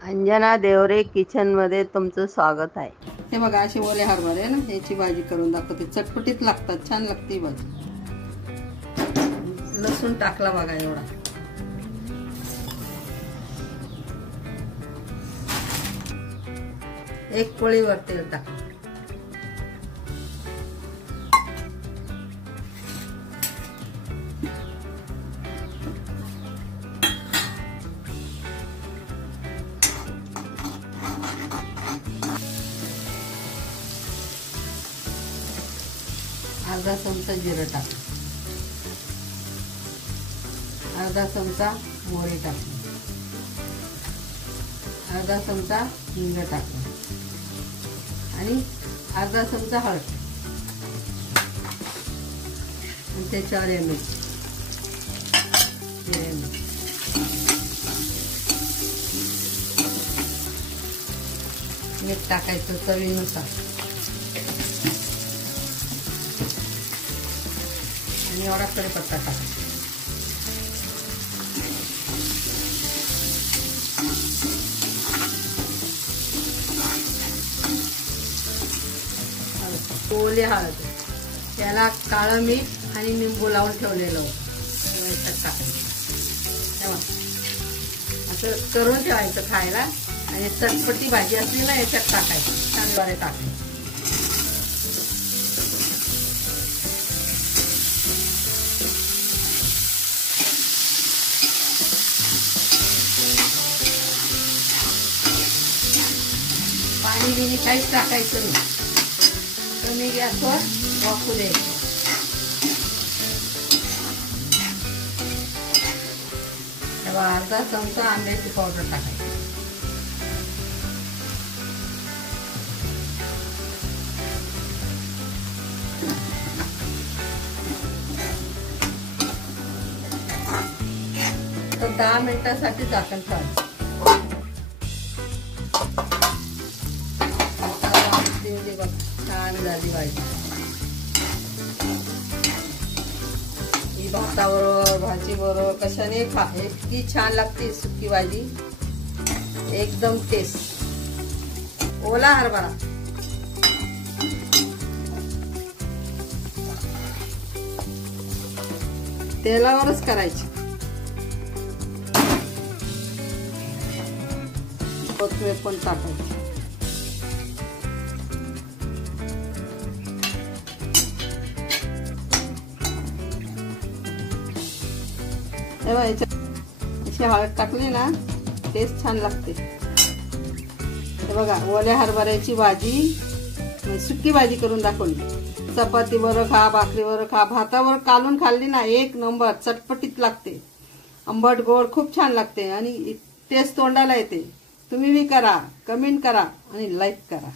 Anjana Deore kitchen मध्ये तुमचं स्वागत आहे। हे बघा असे ओले हरभरे ना, याची भाजी करून दाखवते। चटपटीत लागतात, छान लागते भाजी। लसूण टाकला बघा एवढा, एक पोळीवर तेल टाक, अर्धा चमचा जिरं टाक, अर्धा चमचा मोहरी टाकली, अर्धा चमचा हिंग टाकला आणि अर्धा चमचा हळद आणि त्याच्यावर मीठ टाकायचं चवीनुसार आणि एवढा कढीपत्ता टाकायचा। ओले हळद, त्याला काळं मीठ आणि निंबू लावून ठेवलेलं होतं, याच्यात टाकायचं। असं करून ठेवायचं खायला, आणि चटपटी भाजी असली ना याच्यात टाकायचं, छान टाकायचं। पाणी बिनी काहीच टाकायचं नाही, कमी गॅसवर वाफू द्यायचं। तेव्हा अर्धा चमचा आंब्याची पावडर टाकायची, तर 10 मिनिटांसाठी झाकण ठेवायचं। छान झाली भाजी, ही भाताबरोबर भाजी बरोबर कशाने खा, इतकी छान लागते सुकी भाजी, एकदम टेस्ट। ओला हरभरा तेलावरच करायची, कोथिंबीर पण टाकायची। अशी हळद टाकली ना, टेस्ट छान लागते। हे बघा ओल्या हरभऱ्याची भाजी, सुकी भाजी करून दाखवली। चपाती बरोबर खा, भाकरी बरोबर खा, भातावर कालून खाल्ली ना, एक नंबर चटपटीत लागते। आंबट गोड खूप छान लागते आणि टेस्ट तोंडाला येते। तुम्ही बी करा, कमेंट करा आणि लाईक करा।